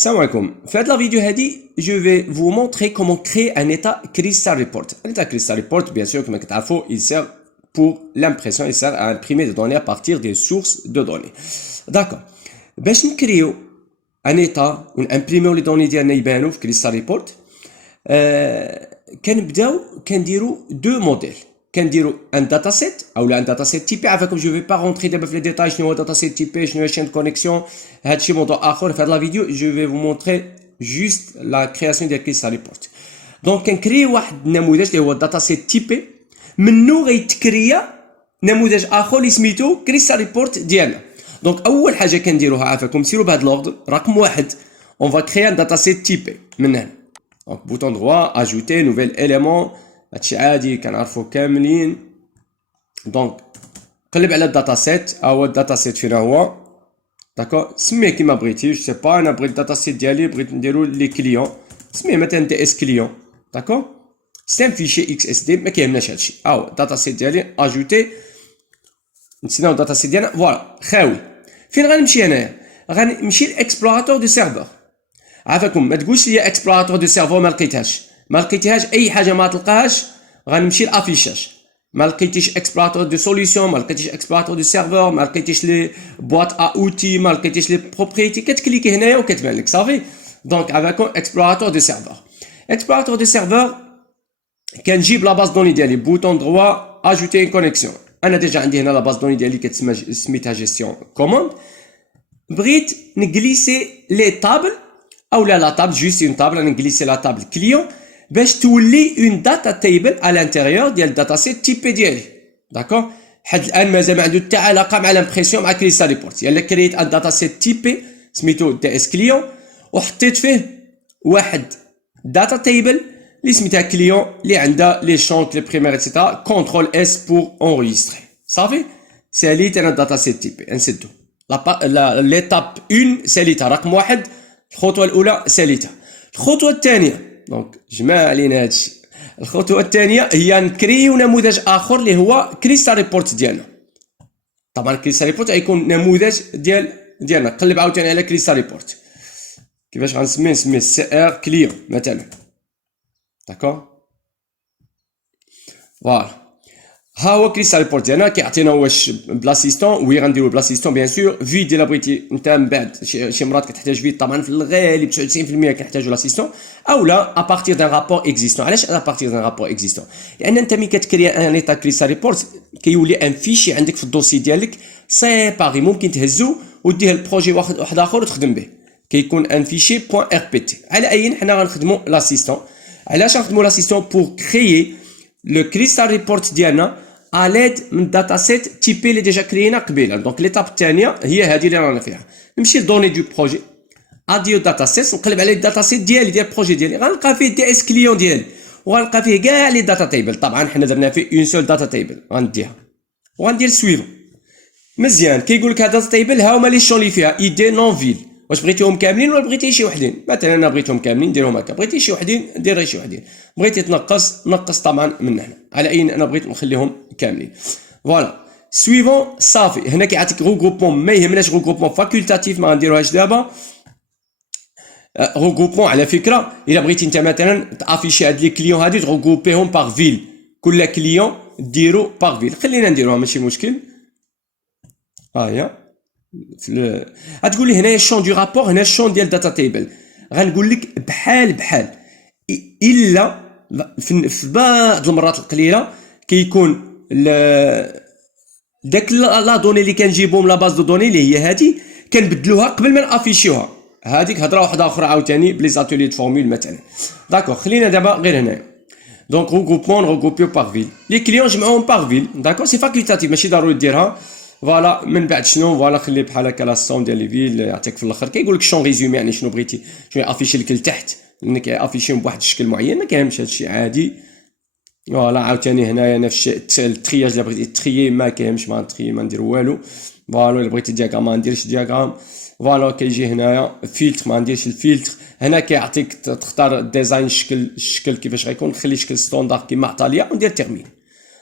Salam alaikum. Faites la vidéo hadi, je vais vous montrer comment créer un état Crystal Report. Un état Crystal Report, bien sûr, comme info, il sert pour l'impression, il sert à imprimer des données à partir des sources de données. D'accord. باش نكريو un état ونimprimer les données ديالنا يبانو في Crystal Report. كنديرو deux modèles. كنديرو un dataset ou un dataset typé. Avec je vais pas rentrer dans les détails شنو هو dataset typé شنو هي chaîne de connexion. هادشي موضوع اخر. Faire la vidéo, je vais vous montrer juste la création de Crystal Report. Donc كنكريو واحد النموذج اللي هو dataset typé منو غيتكريا نموذج اخر اللي سميتو Crystal Report ديالنا. دونك اول حاجه كنديروها عافاكم سيروا بهذا لوردر رقم واحد on va créer un dataset typé من هنا. Donc bouton droit ajouter nouvel élément هادشي عادي كنعرفو كاملين. دونك قلب على الداتاسيت هو الداتاسيت فين هو داكور سميه كيما بغيتي جو سي با انا بغيت الداتاسيت ديالي بغيت نديرو لي كليون سميه مثلا دي اس كليون داكور سي ان فيشي اكس اس دي ما كيهمناش هادشي هاو الداتاسيت ديالي اجوتي نسيناو الداتاسيت ديالنا فوالا خاوي. فين غنمشي انايا غنمشي لاكسبلوراتور دو سيرفر. عافاكم ما تقولش لي اكسبلوراتور دو سيرفر ما لقيتهاش اي حاجه ما تلقاهاش غنمشي لافيشاج. ما لقيتيش اكسبلوراتور دو سوليوشن ما لقيتيش اكسبلوراتور دو سيرفر ما لقيتيش لي بواط ا اوتي ما لقيتيش لي بروبريتي كتكليكي هنايا وكتبان لك صافي. دونك افيكم اكسبلوراتور دو سيرفر. اكسبلوراتور دو سيرفر كنجيب لا باز دوني ديالي بوتون دروا اجوتي ان كونيكسيون. انا ديجا عندي هنا لا باز دوني ديالي كتسمى سميتها جيستيون كوموند. بغيت نغليسي لي طابل او لا طابل جوست اون طابل نغليسي لا طابل كليون باش تولي اون داتا تيبل على الانتيريور ديال الداتا سيت تيبي ديالي داكور. حد الان مازال ما عنده حتى علاقه مع لامبريسيون مع كريستال ريبورت. يلا كريت ان داتا سيت تيبي سميتو دي اس كليون وحطيت فيه واحد داتا تيبل اللي سميتها كليون اللي عندها لي شونط لي بريمير ايتترا كونترول اس بور انريستري صافي. ساليت انا الداتا سيت تيبي نسدو ليتاب 1 ساليتها رقم واحد. الخطوه الاولى ساليتها. الخطوه الثانيه دونك جمع علينا هادشي. الخطوه الثانيه هي نكريو نموذج اخر اللي هو كريستال ريبورت ديالنا. طبعا كريستال ريبورت غيكون نموذج ديالنا. قلب عاوتاني على كريستال ريبورت كيفاش غنسميه نسميه سي ار كليون مثلا داكور فوالا. ها هو كريستال ريبورت ديالنا كيعطينا واش بلاسيستون وي غنديرو بلاسيستون بيان سور فيد الا بغيتي انت من بعد شي مرات كتحتاج فيد. طبعا في الغالب 99% كنحتاجو لاسيستون او لا ابارتير دان رابور اكزيستون. علاش ابارتير دان رابور اكزيستون؟ لان انت ملي كتكري ان ايتا كريستال ريبورت كيولي ان فيشي عندك في الدوسي ديالك سيباري ممكن تهزو وديه البروجي واحد اخر وتخدم به. كيكون ان فيشي بوين ار بي تي. على اي حنا غنخدمو لاسيستون. علاش غنخدمو لاسيستون؟ بور كريي لو كريستال ريبورت ديالنا à l'aide من داتا سيت تيبي اللي ديجا كرينا قبيله. دونك ليطاب الثانيه هي هذه اللي رانا فيها. نمشي لدوني دو بروجي اديو داتا سيت نقلب على الداتا سيت ديالي ديال البروجي ديالي غنلقى فيه دي اس كليون ديالي وغنلقى فيه كاع لي داتا تيبل. طبعا حنا درنا فيه اون سول داتا تيبل غنديها وغندير سويفون مزيان. كيقول لك هاد داتا تيبل ها هما لي شون اللي فيها ايدي نون فيل. واش بغيتيهم كاملين ولا بغيتي شي وحدين؟ مثلا انا بغيتهم كاملين نديرهم هكا. بغيتي شي وحدين ندير غير شي وحدين. بغيتي نقص طبعا من هنا. على اي انا بغيت نخليهم كاملين فوالا. سويفون صافي. هنا كيعطيك روغروبمون ما يهمناش روغروبمون فاكولتاتيف ما غنديروهاش دابا. روغروبمون على فكره الا بغيتي انت مثلا تافيشي هاد لي كليون هادي تغروبيهم باغ فيل. كل كليون ديرو باغ فيل. خلينا نديروها ماشي مشكل. هي غتقول لي هنايا الشون دو رابور هنا الشون ديال داتا تيبل. غنقول لك بحال الا في بعض المرات القليله كيكون داك لا دوني اللي كنجيبهم لا باز دو دوني اللي هي هذه كنبدلوها قبل ما نافيشيوها. هذيك هضره واحده اخرى عاوتاني بلي زاتولي دو فورمول مثلا داكور. خلينا دابا غير هنايا. دونك روغروبيو باغ فيل. لي كليون جمعوهم باغ فيل داكور. سي فاكولتاتيف ماشي ضروري ديرها فوالا. من بعد شنو فوالا خلي بحال هكا لا سون ديال لي فيل يعطيك في الاخر. كيقول لك شون ريزومي يعني شنو بغيتي شنو افيشي لك لتحت انك افيشيهم بواحد الشكل معين. ما كاينش هادشي عادي فوالا. عاوتاني هنايا نفس الترياج اللي بغيتي تريي ما كاينش ما نتريي ما ندير والو فوالا. الا بغيتي دياغرام ما نديرش دياغرام فوالا. كيجي هنايا فيلتر ما نديرش الفيلتر. هنا كيعطيك تختار الديزاين الشكل كيفاش غيكون. نخلي شكل ستوندار كيما عطا ليا وندير تيرمين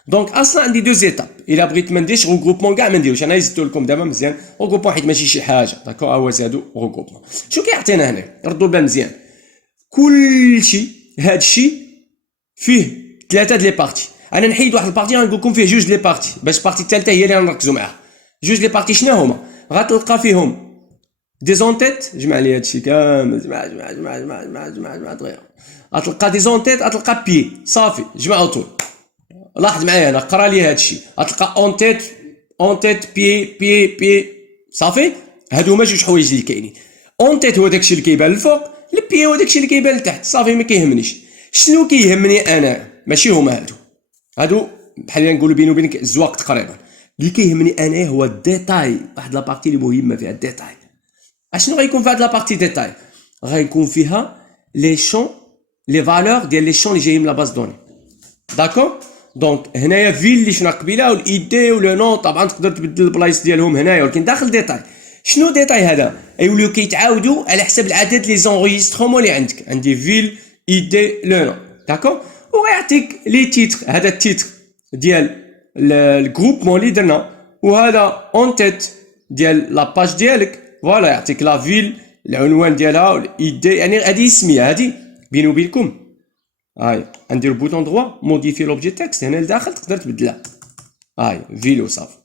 دونك اصلا عندي دو زيتاب الا بغيت ما نديرش غروبمون كاع ما نديروش انا زدت لكم دابا مزيان غروبمون حيت ماشي شي حاجه داكو هو زادو غروبمون شنو كيعطينا هنا ردوا البال مزيان كلشي هادشي فيه ثلاثه لي بارتي انا نحيد واحد البارتي غنقول لكم فيه جوج لي بارتي باش البارتي الثالثه هي اللي غنركزوا معاها جوج لي بارتي شنو هما غتلقى فيهم دي زونتيت جمع لي هادشي كامل جمع دغيا غتلقى دي زونتيت غتلقى بي صافي جمعوا طول لاحظ معايا انا قرا لي هادشي غتلقى اون تيت بي صافي هادو هما جوج حوايج اللي كاينين اون تيت هو داكشي اللي كيبان للفوق البي هو داكشي اللي كيبان لتحت صافي ما كيهمنيش شنو كيهمني انا ماشي هما هادو بحال اللي نقولوا بيني وبينك الزواق تقريبا اللي كيهمني انا هو الديتاي واحد لابارتي اللي مهمه فيها الديتاي اشنو غيكون في هاد لابارتي ديتاي غيكون فيها لي شون لي فالور ديال لي شون اللي جايين من لا باز دوني داكو دونك هنايا فيل اللي شفنا قبيله والايدي ولو نو طبعا تقدر تبدل البلايص ديالهم هنايا ولكن داخل ديتاي شنو ديتاي هذا يوليو كيتعاودوا على حسب العدد لي زونغيسترومون اللي عندك عندي فيل ايدي لو نو داكو وغيعطيك لي تيتر هذا التيتر ديال الجروبمون اللي درنا وهذا اون تيت ديال لاباج ديالك فوالا يعطيك لا فيل العنوان ديالها والايدي يعني هذه اسميه هذه بيني وبينكم هاي ندير بوطون دروا موديفي لوبجي تكست هنا لداخل تقدر تبدلها هاي فيلو صافي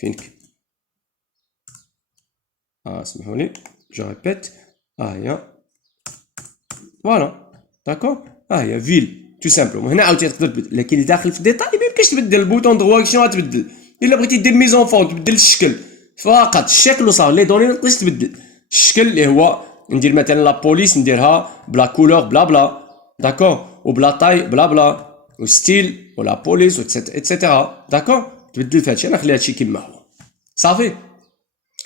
فينك اسمحوا لي جو ريبيت هي فوالا داكور هي فيل تو سامبلومون هنا عاوتاني تقدر تبدل لكن لداخل في الديتاي ما يمكنش تبدل البوطون دروا شنو غتبدل الا بغيتي دير ميزون فون تبدل الشكل فقط الشكل وصافي لي دوني ما تقدرش تبدل الشكل اللي هو ندير مثلا لا بوليس نديرها بلا كولور بلا بلا داكور وبلا طاي بلا بلا وستيل ولا بوليس اتسيتيرا داكور تبدل في هادشي انا نخلي هادشي كيما هو صافي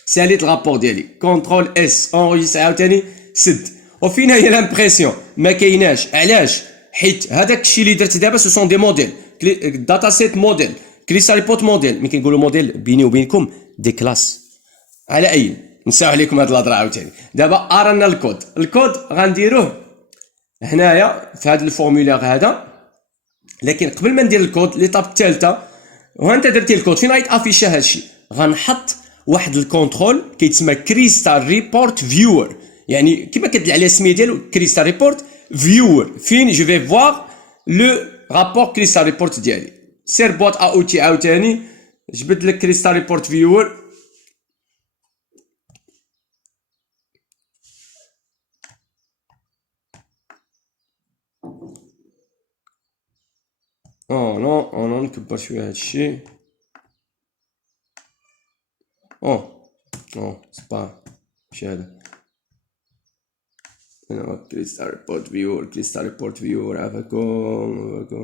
ساليت الرابور ديالي كونترول اس اونجيستري عاوتاني سد وفين هي لامبرسيون ما كايناش علاش حيت هذاك الشيء اللي درت دابا سو سون دي موديل داتا سيت موديل كريستال ريبورت موديل ملي كنقولوا موديل بيني وبينكم دي كلاس على اي نساو عليكم هاد الهضره عاوتاني دابا ارانا الكود غنديروه هنايا في هذا الفورمولير هذا لكن قبل ما ندير الكود ليطاب الثالثه وانت درتي الكود فين غيتافيشا هادشي غنحط واحد الكونترول كيتسمى كريستال ريبورت فيور يعني كيما كتدل على السميه ديالو كريستال ريبورت فيور فين جو في فوار لو رابور كريستال ريبورت ديالي سير بوات اوتي عاوتاني جبد لك كريستال ريبورت فيور نو نكبر شويه هادشي سبا ماشي هذا انا كريستال ريبورت فيور عافاكم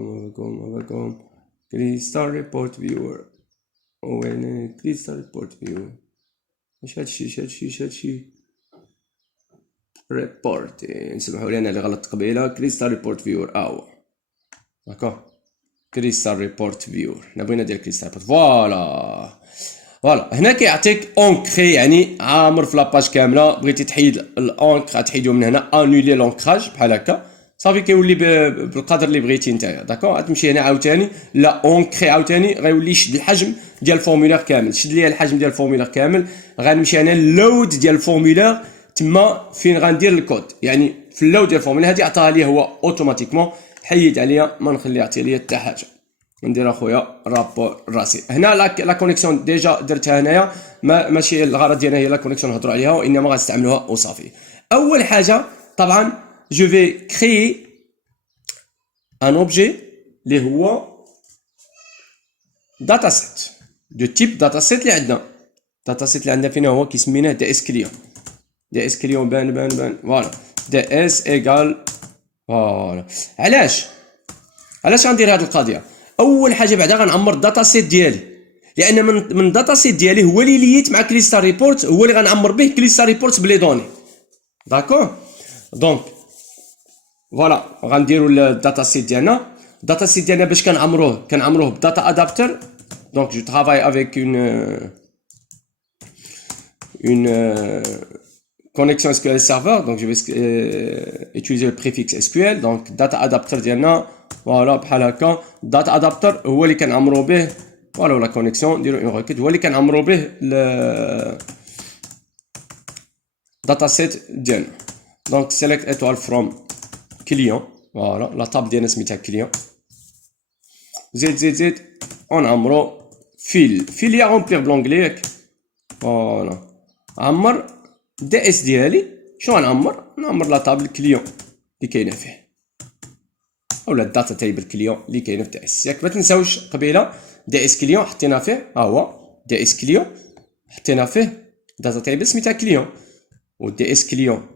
كريستال ريبورت فيور وين كريستال ريبورت فيور مش هادشي ريبورت نسمحوا لي انا اللي غلطت قبيله كريستال ريبورت فيور هو داكور كريستال ريبورت فيور حنا بغينا ندير كريستال ريبورت فوالا هنا كيعطيك اونكري يعني عامر في لاباج كامله بغيتي تحيد الانكر غتحيدو من هنا انولي لونكراج بحال هكا صافي كيولي بالقدر اللي بغيتي نتايا داكور غتمشي هنا عاوتاني لا اونكري عاوتاني غيولي يشد الحجم ديال الفورمولير كامل شد ليا الحجم ديال الفورمولير كامل غنمشي هنا اللود ديال الفورمولير تما فين غندير الكود يعني في اللود ديال الفورمولير هادي عطاها لي هو اوتوماتيكمون حيد عليا ما نخلي يعطي ليا حتى حاجه ندير اخويا رابور راسي هنا لا كونيكسيون ديجا درتها هنايا ماشي الغرض ديالنا هي لا كونيكسيون نهضروا عليها وانما غنستعملوها وصافي اول حاجه طبعا جو في كريي ان اوبجي اللي هو داتا سيت دو تيب داتا سيت اللي عندنا داتا سيت اللي عندنا فينا هو كيسميناه دي اس كليون بان فوالا دي اس ايغال فوالا علاش غندير هذه القضيه اول حاجه بعدا غنعمر الداتا سيت ديالي لان من الداتا سيت ديالي هو اللي ليت مع كريستال ريبورت هو اللي غنعمر به كريستال ريبورت بلي دوني داكور دونك فوالا غنديروا الداتا سيت ديالنا باش كنعمروه بداتا ادابتر دونك جو ترافاي افيك une connexion SQL serveur donc je vais utiliser le préfixe SQL donc data adapter ديالنا فوالا بحال هكا دات ادابتر هو اللي كنعمرو به فوالا لا كونيكسيون نديرو اون ريكيت هو اللي كنعمرو به داتا سيت ديالنا. دونك سيليكت ايتوال فروم كليون فوالا لا طاب ديالنا سميتها كليون. زيد ونعمرو فيل يا غومبليغ بلونجلي ياك فوالا عمر دي اس ديالي. شنو نعمر لا طابل كليون اللي كاينه فيه اولا الداتا تايبل كليون اللي كاينه في دي اس. ياك ما تنساوش قبيله دي اس كليون حطينا فيه ها هو دي اس كليون حطينا فيه داتا تايبل سميتها كليون و دي اس كليون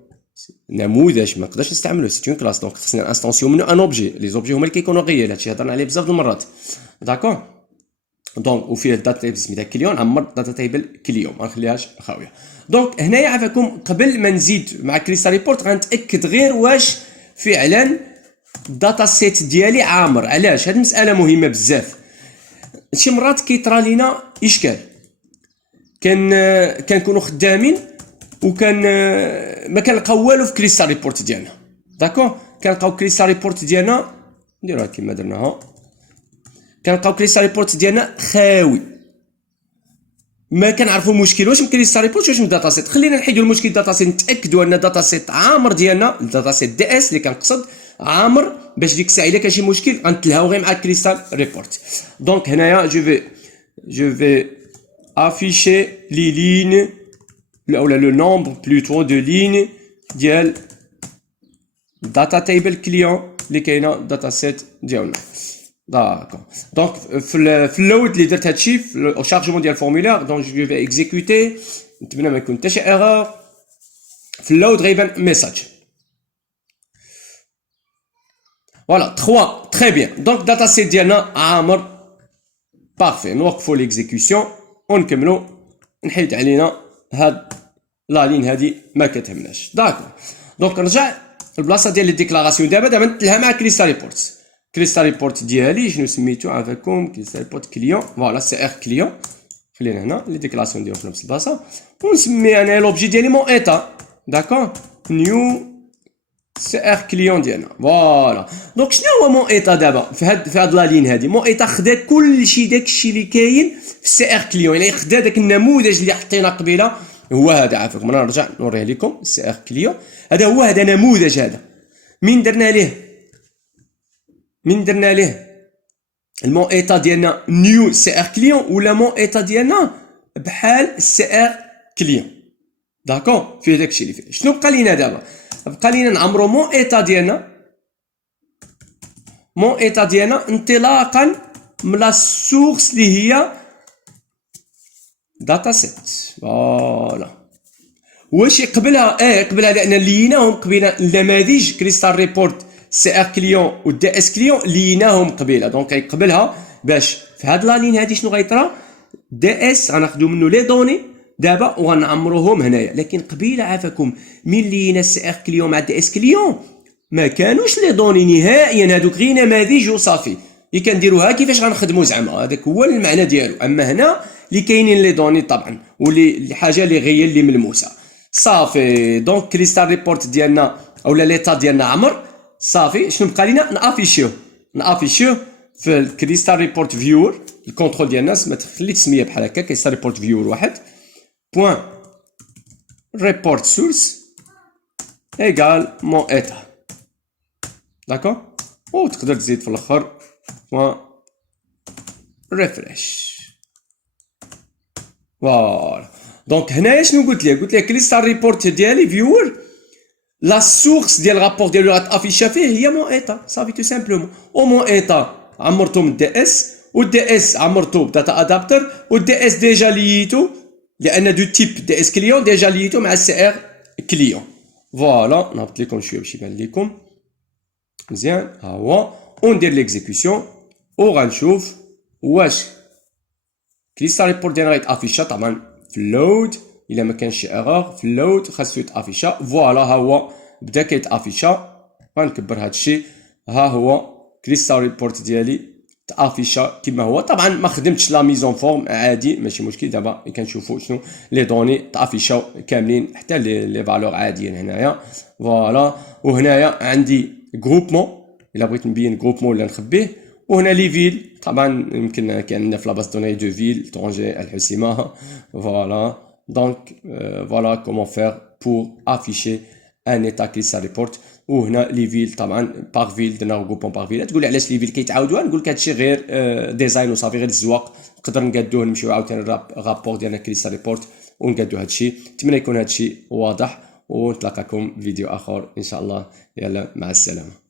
نموذج ما نقدرش نستعملوه سي اون كلاس. دونك خصنا انستونسيو منو ان اوبجي. لي زوبجي هما اللي كيكونوا غيال هادشي هضرنا عليه بزاف د المرات داكور. دونك وفيه الداتا تايبل سميتها كليون عمر داتا تايبل كليون ما نخليهاش خاويه. دونك هنايا عافاكم قبل ما نزيد مع كريستال ريبورت غنتاكد غير واش فعلا الداتا سيت ديالي عامر. علاش؟ هاد المساله مهمه بزاف. شي مرات كيطرا لينا اشكال كنكونوا خدامين وكان ما كنلقاو والو في كريستال ريبورت ديالنا داكور. كنلقاو كريستال ريبورت ديالنا نديروها كيما درناها كنلقاو كريستال ريبورت ديالنا خاوي ما كنعرفوا المشكل واش من كريستال ريبورت واش من داتا سيت. خلينا نحيدوا المشكل داتا سيت نتاكدوا ان داتا سيت عامر ديالنا الداتا سيت دي اس اللي كنقصد عامر باش ديك الساعه الا كان شي مشكل غنتلهاو غير مع كريستال ريبورت. دونك هنايا جو في افيشي لي لين اولا لو نومبر بلوتو دو لين ديال داتا تايبل كليون اللي كاينه داتا سيت ديالنا داكور. دونك في اللود اللي درت هادشي في الشارجمون ديال الفورمولير دونك جو في اكزيكوتي نتمنى ما يكون حتى شي ايرور. في اللود غيبان ميساج فوالا 3 تري بيان. دونك داتا سيت ديالنا عامر بارفي. نوقفوا ليكزيكسيون ونكملوا نحيد علينا هاد لا لين هادي ما كتهمناش داكور. دونك نرجع البلاصه ديال لي ديكلاراسيون دابا نتلها مع كريستال ريبورت. كريستال ريبورت ديالي شنو سميتو عافاكم كريستال ريبورت كليون فوالا سي ار كليون. خلينا هنا لي ديكلاراسيون ديالو في نفس البلاصه ونسمي انا لوبجي ديالي مون ايتا داكور نيو سي ار كليون ديالنا فوالا. دونك شنو هو مون ايتا دابا في هاد لا لين هادي؟ مون ايتا خدا كلشي داكشي اللي كاين في سي ار كليون يعني خدا داك النموذج اللي حطينا قبيله هو هذا عافاكم. انا نرجع نوريه لكم سي ار كليون هذا هو هذا نموذج هذا من درنا ليه المون ايتا ديالنا نيو سي ار كليون ولا مون ايتا ديالنا بحال سي ار كليون داكور. فيه داكشي اللي فيه. شنو بقى لينا دابا؟ بقى لينا نعمرو مون ايتا ديالنا انطلاقا من لا سورس اللي هي داتا سيت فوالا. واش قبلها قبلها لان ليناهم قبيله النماذج كريستال ريبورت سي ار كليون و دي اس كليون ليناهم قبيله. دونك قبلها باش في هاد لا لين هادي شنو غيطرا دي اس غناخدو منه لي دوني دابا وغنعمروهم هنايا. لكن قبيله عافاكم من لينا سي ار كليون مع دي اس كليون ما كانوش لي دوني نهائيا هادوك غير نماذج وصافي. اللي كنديروها كيفاش غنخدموا زعما هذاك هو المعنى ديالو. اما هنا اللي كاينين لي دوني طبعا واللي الحاجه اللي غير اللي ملموسه صافي. دونك كريستال ريبورت ديالنا اولا ليتا ديالنا عمر صافي. شنو بقى لينا نافيشيو في الكريستال ريبورت فيور الكونترول ديال الناس ما تخلي تسميه بحال هكا كريستال ريبورت فيور واحد بوين ريبورت سورس ايغال مون ايتا داكور. و تقدر تزيد في الاخر بوين ريفريش فوالا. دونك هنايا شنو قلت ليه كريستال ريبورت ديالي فيور لا سورس ديال الرابور ديالو غاتافيشا فيه هي مون ايتا صافي تو سامبلومون. او مون ايتا عمرتو من دي اس والدي اس عمرتو بداتا ادابتر والدي اس ديجا ليتو لان دو تيب دي اس كليون ديجا ليتو مع السي ار كليون فوالا. نهبط لكم شويه باش يبان لكم مزيان ها هو وندير ليكزيكسيون وغنشوف واش كريستال ريبورت ديالنا غيتافيشا طبعا في اللود الا ما كانش شي ايرور في اللود خاصو يتافيشا فوالا. ها هو بدا كيتافيشا. غنكبر هذا الشيء ها هو كريستال ريبورت ديالي تافيشا كما هو. طبعا ما خدمتش لا ميزون فورم عادي ماشي مشكل. دابا كنشوفوا شنو لي دوني تافيشاو كاملين حتى لي فالور عاديين هنايا فوالا. وهنايا عندي جروبمون الا بغيت نبين جروبمون ولا نخبيه. وهنا لي فيل طبعا يمكن كاين عندنا في لاباس دوني دو فيل طونجي الحسيمه. فوالا دونك فوالا كومون فير بور افيشي ان ايتا كريسال ريبورت. وهنا لي فيل طبعا باغ فيل درنا غوبون باغ فيل. تقول علاش لي فيل كيتعاودوا؟ نقول لك هادشي غير ديزاين وصافي، غير الزواق نقدر نقادوه نمشيو عاوتاني رابور ديالنا كريسال ريبورت ونقادو هادشي. نتمنى يكون هادشي واضح ونتلاقاكم فيديو اخر ان شاء الله. يلا مع السلامه.